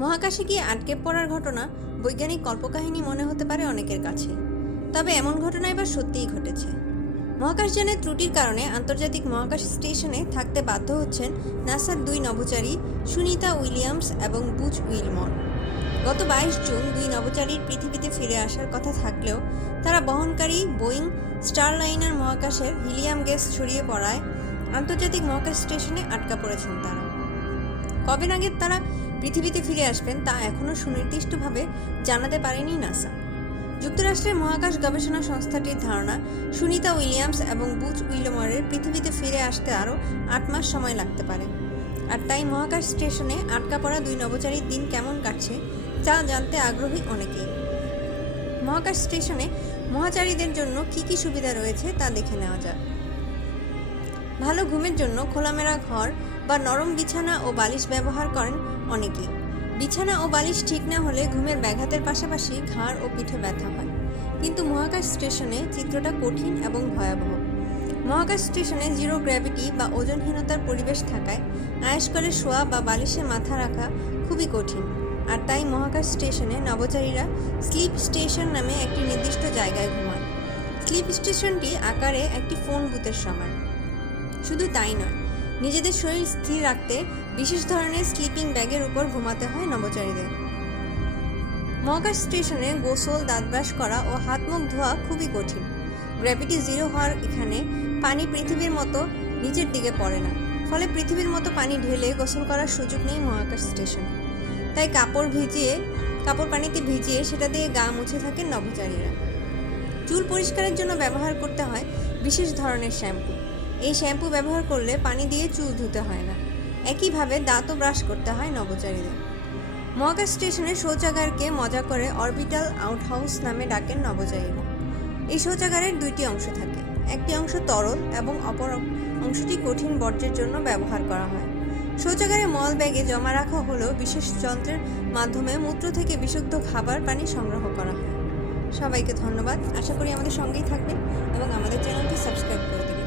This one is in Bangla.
মহাকাশে গিয়ে আটকে পড়ার ঘটনা বৈজ্ঞানিক কল্পকাহিনী মনে হতে পারে অনেকের কাছে, তবে এমন ঘটনা এবার সত্যিই ঘটেছে। মহাকাশযানের ত্রুটির কারণে আন্তর্জাতিক মহাকাশ স্টেশনে থাকতে বাধ্য হচ্ছেন নাসার 2 নভোচারী সুনিতা উইলিয়ামস এবং বুচ উইলমর। গত 22 জুন 2 নভোচারীর পৃথিবীতে ফিরে আসার কথা থাকলেও তারা বহনকারী বোয়িং স্টারলাইনার মহাকাশের হিলিয়াম গ্যাস ছড়িয়ে পড়ায় আন্তর্জাতিক মহাকাশ স্টেশনে আটকা পড়েছেন তারা। কবে নাগাদ তারা পৃথিবীতে ফিরে আসবেন তা এখনও সুনির্দিষ্টভাবে জানাতে পারেনি নাসা। যুক্তরাষ্ট্রের মহাকাশ গবেষণা সংস্থাটির ধারণা, সুনিতা উইলিয়ামস এবং বুচ উইলমরের পৃথিবীতে ফিরে আসতে আরও 8 মাস সময় লাগতে পারে। আর তাই মহাকাশ স্টেশনে আটকা পড়া 2 নভোচারীর দিন কেমন কাটছে তা জানতে আগ্রহী অনেকেই। মহাকাশ স্টেশনে মহাচারীদের জন্য কী কী সুবিধা রয়েছে তা দেখে নেওয়া যাক। ভালো ঘুমের জন্য খোলামেলা ঘর বা নরম বিছানা ও বালিশ ব্যবহার করেন অনেকেই। বিছানা ও বালিশ ঠিক না হলে ঘুমের ব্যাঘাতের পাশাপাশি ঘাড় ও পিঠে ব্যথা হয়। কিন্তু মহাকাশ স্টেশনে চিত্রটা কঠিন এবং ভয়াবহ। মহাকাশ স্টেশনে জিরো গ্র্যাভিটি বা ওজনহীনতার পরিবেশ থাকায় আয়েশকলে শোয়া বা বালিশে মাথা রাখা খুবই কঠিন। আর তাই মহাকাশ স্টেশনে নভোচারীরা স্লিপ স্টেশন নামে একটি নির্দিষ্ট জায়গায় ঘুমান। স্লিপ স্টেশনটি আকারে একটি ফোন বুথের সমান। শুধু তাই নয়, নিজেদের শরীর স্থির রাখতে বিশেষ ধরনের স্লিপিং ব্যাগের উপর ঘুমাতে হয় নভোচারীদের। মহাকাশ স্টেশনে গোসল, দাঁত ব্রাশ করা ও হাত মুখ ধোয়া খুবই কঠিন। গ্র্যাভিটি জিরো হওয়ার এখানে পানি পৃথিবীর মতো নিচের দিকে পড়ে না, ফলে পৃথিবীর মতো পানি ঢেলে গোসল করার সুযোগ নেই মহাকাশ স্টেশনে। তাই কাপড় পানিতে ভিজিয়ে সেটা দিয়ে গা মুছে থাকেন নভোচারীরা। চুল পরিষ্কারের জন্য ব্যবহার করতে হয় বিশেষ ধরনের শ্যাম্পু। এই শ্যাম্পু ব্যবহার করলে পানি দিয়ে চুল ধুতে হয় না। একইভাবে দাঁতও ব্রাশ করতে হয় নভোচারীদের। মহাকাশ স্টেশনের শৌচাগারকে মজা করে অরবিটাল আউটহাউস নামে ডাকেন নভোচারীরা। এই শৌচাগারের 2টি অংশ থাকে। একটি অংশ তরল এবং অপর অংশটি কঠিন বর্জ্যের জন্য ব্যবহার করা হয়। শৌচাগারে মল ব্যাগে জমা রাখা হলেও বিশেষ যন্ত্রের মাধ্যমে মূত্র থেকে বিশুদ্ধ খাবার পানি সংগ্রহ করা হয়। সবাইকে ধন্যবাদ। আশা করি আমাদের সঙ্গেই থাকবেন এবং আমাদের চ্যানেলটি সাবস্ক্রাইব করে দেবেন।